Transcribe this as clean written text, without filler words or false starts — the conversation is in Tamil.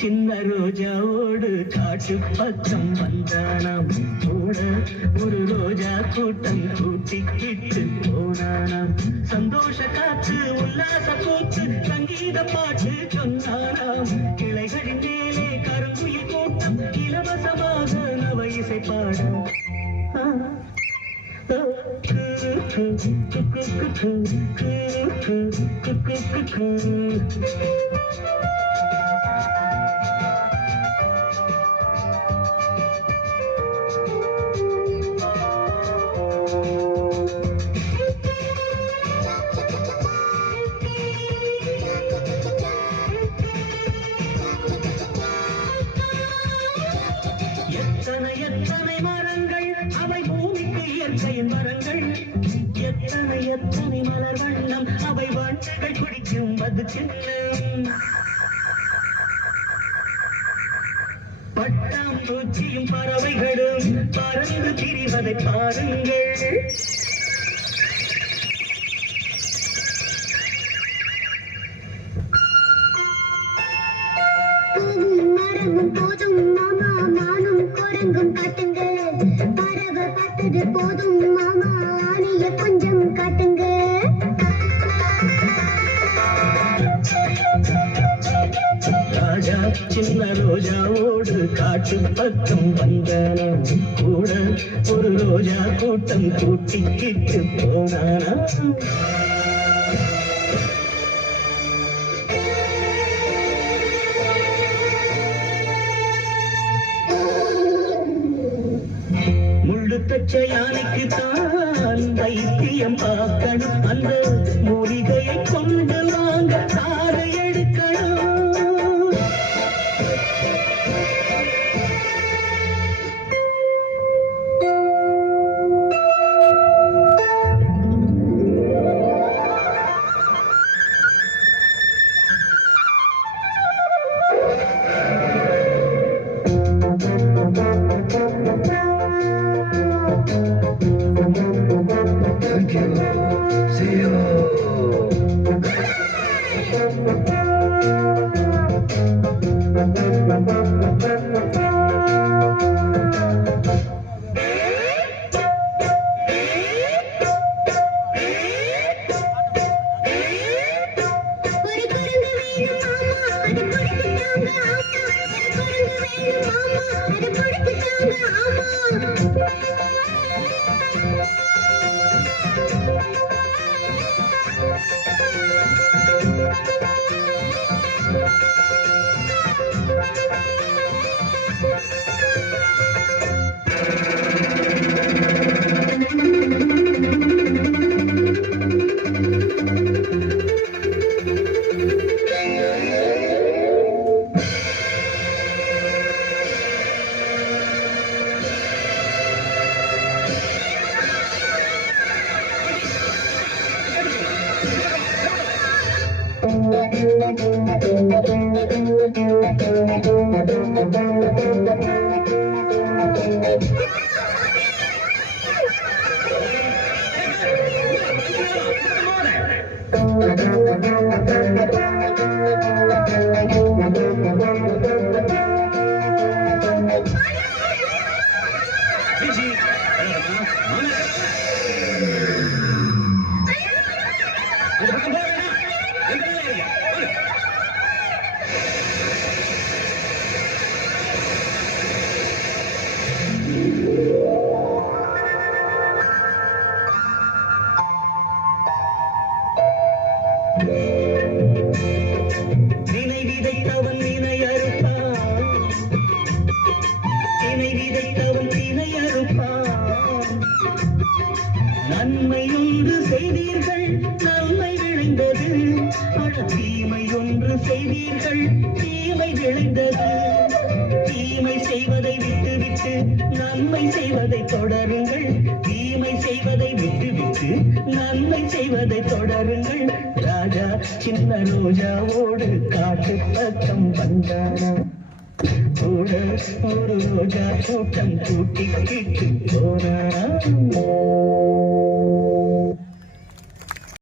சின்ன ரோஜாவோடு காட்டு பக்கம் வந்தானாம் கூட ஒரு ரோஜா கூட்டம் கூட்டிக்கிட்டு போனானாம் சந்தோஷ காற்று உல்லாச போக்கு சங்கீத பாட்டு சொன்னானாம் கிளைகளின் மேலே கருங்குயில் கூட்டம் இலவசமாக நவ இசை பாடும் எத்தனை மரங்கள் அவை பூமிக்கு இயற்கையின் மரங்கள் எத்தனை எத்தனை மலர் வண்ணம் அவை வண்டுகள் குடிக்கும் அது சின்னம் பட்டாம் பூச்சியும் பறவைகளும் பறந்து திரிவதை பாருங்கள் போதும் மாமா நானும் குரங்கும் காட்டுங்க பறவை பார்த்தது போதும் மாமா ஆனைய கொஞ்சம் காட்டுங்க ராஜா சின்ன ரோஜாவோடு காட்டு பக்கம் வந்தானாம் கூட ஒரு ரோஜா கூட்டம் கூட்டிக்கிட்டு போனானா யானைக்கு தான் வைத்தியம் பார்க்கணும் அந்த மூலிகையை கொண்டு வாங்க காரை எடுக்கணும் நன்மை ஒன்று செய்தீர்கள் நன்மை விளைந்தது தீமை ஒன்று செய்தீர்கள் தீமை விளைந்தது தீமை செய்வதை விட்டுவிட்டு நன்மை செய்வதை தொடருங்கள் தீமை செய்வதை விட்டுவிட்டு நன்மை செய்வதை தொடருங்கள் ராஜா சின்ன ரோஜாவோடு காட்டு பக்கம் வந்தானா கூட ஒரு ரோஜா கூட்டம் கூட்டிக்கிட்டு போனானா